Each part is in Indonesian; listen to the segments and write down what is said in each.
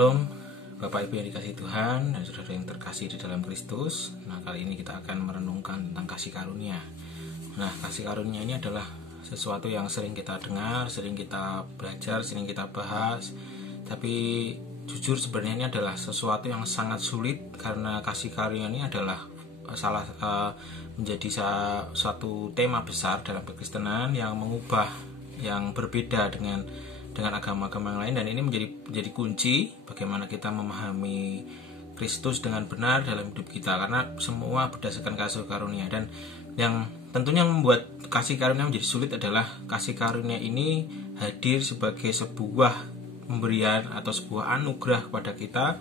Shalom Bapak Ibu yang dikasihi Tuhan dan saudara yang terkasih di dalam Kristus. Nah, kali ini kita akan merenungkan tentang kasih karunia. Nah, kasih karunia ini adalah sesuatu yang sering kita dengar, sering kita belajar, sering kita bahas. Tapi jujur sebenarnya ini adalah sesuatu yang sangat sulit, karena kasih karunia ini adalah menjadi suatu tema besar dalam kekristenan yang mengubah, yang berbeda dengan agama-agama yang lain, dan ini menjadi kunci bagaimana kita memahami Kristus dengan benar dalam hidup kita, karena semua berdasarkan kasih karunia. Dan yang tentunya membuat kasih karunia menjadi sulit adalah kasih karunia ini hadir sebagai sebuah pemberian atau sebuah anugerah kepada kita,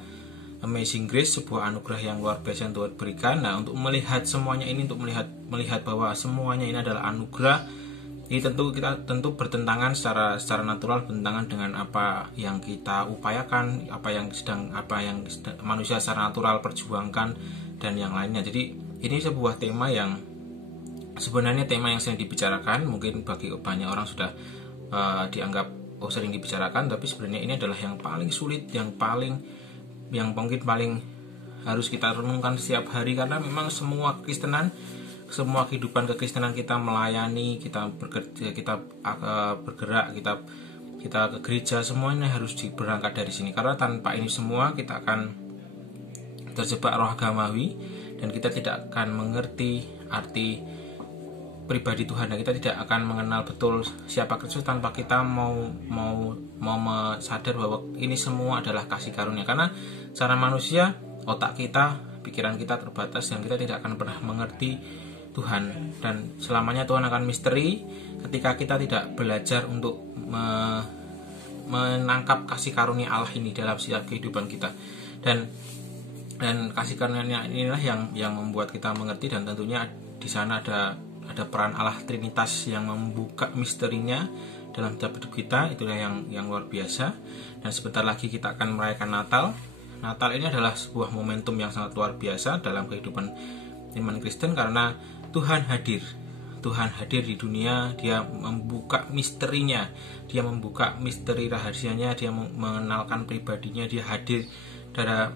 amazing grace, sebuah anugerah yang luar biasa yang Tuhan berikan. Nah, untuk melihat semuanya ini, untuk melihat bahwa semuanya ini adalah anugerah, ini tentu bertentangan secara natural, bertentangan dengan apa yang kita upayakan, apa yang manusia secara natural perjuangkan dan yang lainnya. Jadi ini sebuah tema yang sebenarnya tema yang sering dibicarakan, mungkin bagi banyak orang sudah dianggap sering dibicarakan, tapi sebenarnya ini adalah yang paling sulit, yang mungkin paling harus kita renungkan setiap hari, karena memang semua kehidupan kekristenan kita, melayani, kita bekerja, kita bergerak, kita ke gereja, semuanya harus berangkat dari sini. Karena tanpa ini semua kita akan terjebak roh agamawi, dan kita tidak akan mengerti arti pribadi Tuhan, dan kita tidak akan mengenal betul siapa Kristus tanpa kita mau sadar bahwa ini semua adalah kasih karunia. Karena secara manusia, otak kita, pikiran kita terbatas, dan kita tidak akan pernah mengerti Tuhan, dan selamanya Tuhan akan misteri ketika kita tidak belajar untuk menangkap kasih karunia Allah ini dalam setiap kehidupan kita. Dan kasih karunia inilah yang membuat kita mengerti, dan tentunya di sana ada peran Allah Trinitas yang membuka misterinya dalam hidup kita. Itulah yang luar biasa. Dan sebentar lagi kita akan merayakan Natal. Natal ini adalah sebuah momentum yang sangat luar biasa dalam kehidupan iman Kristen, karena Tuhan hadir di dunia. Dia membuka misterinya, dia membuka misteri rahasianya, dia mengenalkan pribadinya, dia hadir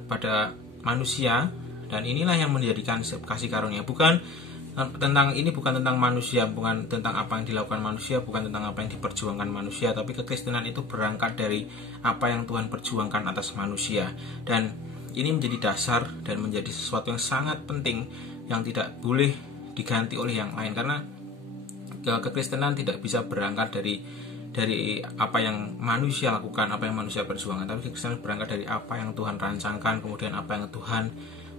pada manusia. Dan inilah yang menjadikan kasih karunia. Bukan tentang manusia, bukan tentang apa yang dilakukan manusia, bukan tentang apa yang diperjuangkan manusia, tapi kekristenan itu berangkat dari apa yang Tuhan perjuangkan atas manusia. Dan ini menjadi dasar dan menjadi sesuatu yang sangat penting, yang tidak boleh diganti oleh yang lain, karena kekristenan tidak bisa berangkat dari apa yang manusia lakukan, apa yang manusia perjuangkan, tapi kekristenan berangkat dari apa yang Tuhan rancangkan, kemudian apa yang Tuhan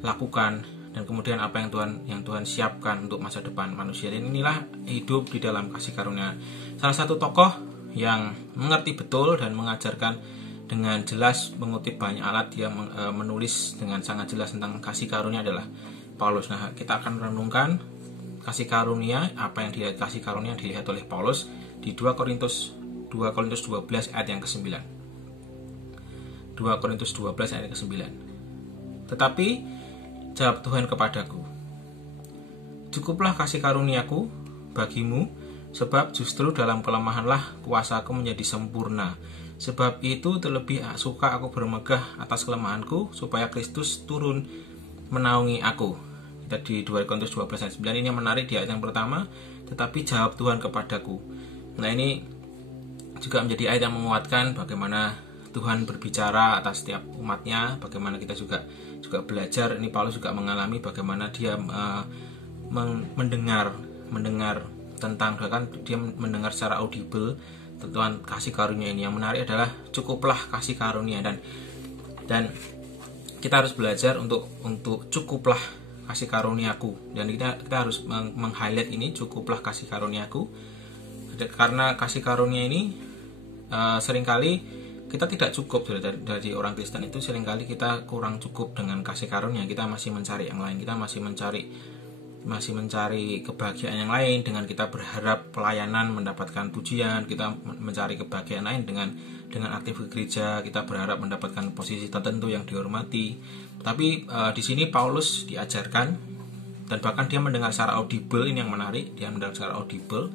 lakukan, dan kemudian apa yang Tuhan siapkan untuk masa depan manusia. Dan inilah hidup di dalam kasih karunia. Salah satu tokoh yang mengerti betul dan mengajarkan dengan jelas, mengutip banyak alat, dia menulis dengan sangat jelas tentang kasih karunia adalah Paulus. Nah, kita akan renungkan kasih karunia, apa yang kasih karunia yang dilihat oleh Paulus di 2 Korintus 12 ayat yang ke-9. 2 Korintus 12 ayat ke-9. Tetapi jawab Tuhan kepadaku, cukuplah kasih karuniaku bagimu, sebab justru dalam kelemahanlah kuasaku menjadi sempurna. Sebab itu terlebih suka aku bermegah atas kelemahanku, supaya Kristus turun menaungi aku. Kita di 2 Korintus 12 ayat 9. Ini yang menarik di ayat yang pertama, tetapi jawab Tuhan kepadaku. Nah, ini juga menjadi ayat yang menguatkan bagaimana Tuhan berbicara atas setiap umatnya, bagaimana kita juga belajar. Ini Paulus juga mengalami bagaimana dia mendengar tentang, bahkan dia mendengar secara audible tentang kasih karunia ini. Yang menarik adalah cukuplah kasih karunia, dan kita harus belajar untuk cukuplah kasih karuniaku. Dan kita harus meng-highlight ini, cukuplah kasih karuniaku, karena kasih karunia ini seringkali kita tidak cukup. Dari orang Kristen itu seringkali kita kurang cukup dengan kasih karunia. Kita masih mencari yang lain, kita masih mencari kebahagiaan yang lain dengan kita berharap pelayanan mendapatkan pujian, kita mencari kebahagiaan lain dengan aktif ke gereja, kita berharap mendapatkan posisi tertentu yang dihormati. Tapi di sini Paulus diajarkan, dan bahkan dia mendengar secara audible. Ini yang menarik, dia mendengar secara audible,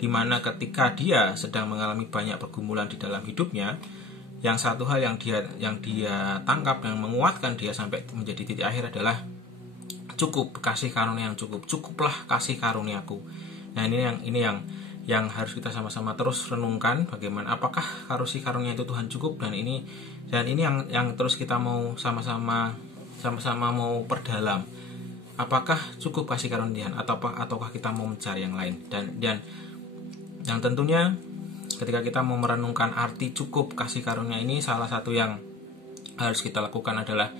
di mana ketika dia sedang mengalami banyak pergumulan di dalam hidupnya, yang satu hal yang dia tangkap dan menguatkan dia sampai menjadi titik akhir adalah cukup kasih karunia yang cukuplah kasih karuniaku. Nah, ini yang harus kita sama-sama terus renungkan, bagaimana apakah kasih karunia itu Tuhan cukup, dan ini yang terus kita mau sama-sama mau perdalam. Apakah cukup kasih karunia Tuhan ataukah kita mau mencari yang lain? Dan yang tentunya ketika kita mau merenungkan arti cukup kasih karunia ini, salah satu yang harus kita lakukan adalah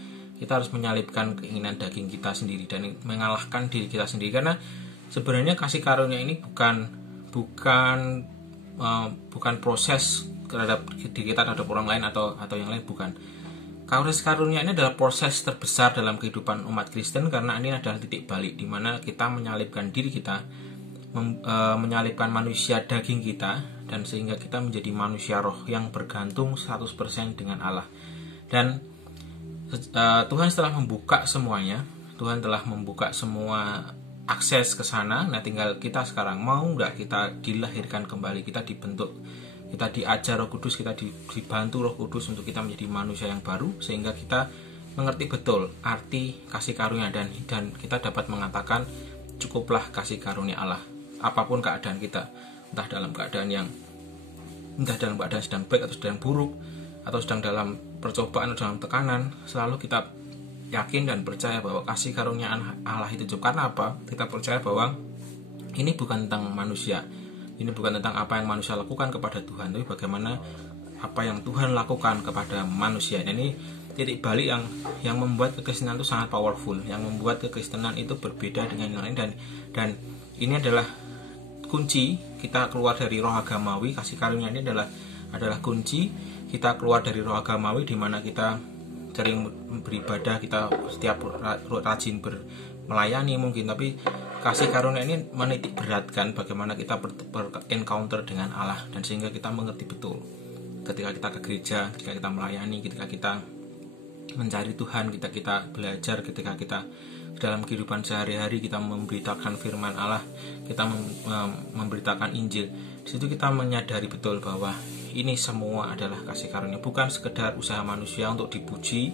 kita harus menyalipkan keinginan daging kita sendiri dan mengalahkan diri kita sendiri. Karena sebenarnya kasih karunia ini bukan proses terhadap diri kita, terhadap orang lain atau yang lain, bukan. Kasih karunia ini adalah proses terbesar dalam kehidupan umat Kristen, karena ini adalah titik balik di mana kita menyalipkan diri kita, menyalipkan manusia daging kita, dan sehingga kita menjadi manusia roh yang bergantung 100% dengan Allah. Dan Tuhan setelah membuka semuanya, Tuhan telah membuka semua akses ke sana. Nah, tinggal kita sekarang mau nggak kita dilahirkan kembali, kita dibentuk, kita diajar Roh Kudus, kita dibantu Roh Kudus untuk kita menjadi manusia yang baru, sehingga kita mengerti betul arti kasih karunia dan kita dapat mengatakan cukuplah kasih karunia Allah. Apapun keadaan kita, entah dalam keadaan sedang baik atau sedang buruk, atau sedang dalam percobaan atau dalam tekanan, selalu kita yakin dan percaya bahwa kasih karunia Allah itu cukup. Karena apa? Kita percaya bahwa ini bukan tentang manusia, ini bukan tentang apa yang manusia lakukan kepada Tuhan, tapi bagaimana apa yang Tuhan lakukan kepada manusia. Dan ini titik balik yang membuat kekristenan itu sangat powerful, yang membuat kekristenan itu berbeda dengan yang lain, dan ini adalah kunci kita keluar dari roh agamawi. Kasih karunia ini adalah kunci kita keluar dari roh agamawi, di mana kita sering beribadah, kita setiap rajin melayani mungkin, tapi kasih karunia ini menitik beratkan bagaimana kita encounter dengan Allah, dan sehingga kita mengerti betul ketika kita ke gereja, ketika kita melayani, ketika kita mencari Tuhan, kita belajar, ketika kita dalam kehidupan sehari-hari kita memberitakan firman Allah, kita memberitakan Injil. Di situ kita menyadari betul bahwa ini semua adalah kasih karunia, bukan sekedar usaha manusia untuk dipuji,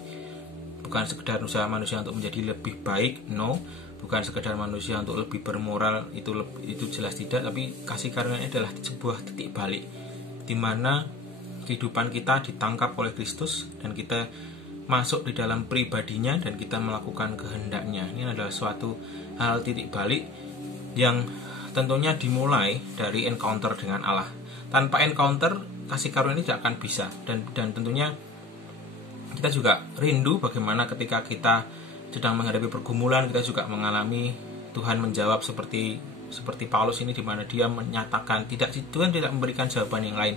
bukan sekedar usaha manusia untuk menjadi lebih baik, bukan sekedar manusia untuk lebih bermoral, itu jelas tidak. Tapi kasih karunia adalah sebuah titik balik di mana kehidupan kita ditangkap oleh Kristus dan kita masuk di dalam pribadinya dan kita melakukan kehendaknya. Ini adalah suatu hal titik balik yang tentunya dimulai dari encounter dengan Allah. Tanpa encounter, kasih karunia ini tidak akan bisa. Dan tentunya kita juga rindu bagaimana ketika kita sedang menghadapi pergumulan, kita juga mengalami Tuhan menjawab seperti Paulus ini, di mana dia menyatakan Tuhan tidak memberikan jawaban yang lain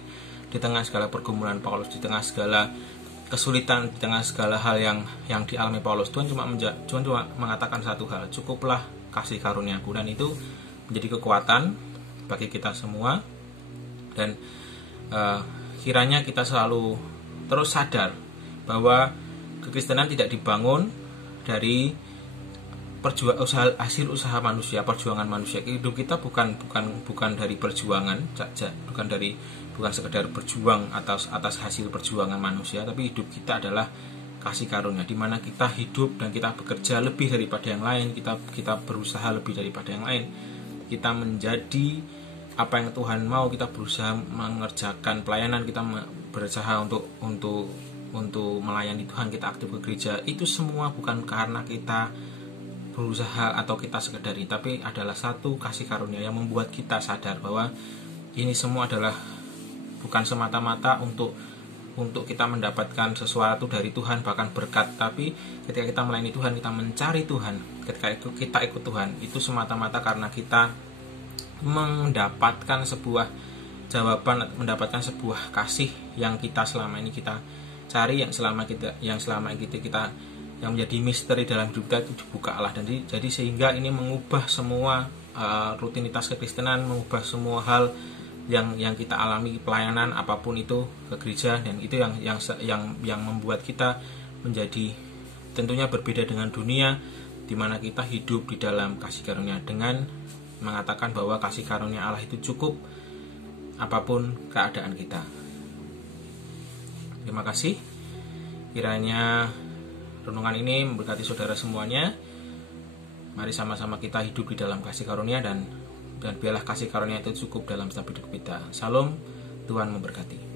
di tengah segala pergumulan Paulus, di tengah segala kesulitan, di tengah segala hal yang dialami Paulus. Tuhan cuma mengatakan satu hal, cukuplah kasih karuniaku. Dan itu menjadi kekuatan bagi kita semua. Dan kiranya kita selalu terus sadar bahwa kekristenan tidak dibangun dari hasil usaha manusia, perjuangan manusia. Hidup kita bukan dari perjuangan saja, bukan sekedar berjuang atas hasil perjuangan manusia, tapi hidup kita adalah kasih karunia, di mana kita hidup dan kita bekerja lebih daripada yang lain, kita berusaha lebih daripada yang lain, kita menjadi apa yang Tuhan mau, kita berusaha mengerjakan pelayanan, kita berusaha untuk melayani Tuhan, kita aktif ke gereja. Itu semua bukan karena kita berusaha atau kita sekedar ini, tapi adalah satu kasih karunia yang membuat kita sadar bahwa ini semua adalah bukan semata-mata untuk kita mendapatkan sesuatu dari Tuhan, bahkan berkat. Tapi ketika kita melayani Tuhan, kita mencari Tuhan, ketika kita ikut Tuhan, itu semata-mata karena kita mendapatkan sebuah jawaban, mendapatkan sebuah kasih yang kita selama ini kita cari, yang menjadi misteri dalam hidup kita itu dibuka Allah. Dan jadi sehingga ini mengubah semua rutinitas kekristenan, mengubah semua hal yang kita alami, pelayanan apapun itu ke gereja. Dan itu yang membuat kita menjadi tentunya berbeda dengan dunia, di mana kita hidup di dalam kasih karunia dengan mengatakan bahwa kasih karunia Allah itu cukup apapun keadaan kita. Terima kasih. Kiranya renungan ini memberkati saudara semuanya. Mari sama-sama kita hidup di dalam kasih karunia dan biarlah kasih karunia itu cukup dalam setiap hidup kita. Salam, Tuhan memberkati.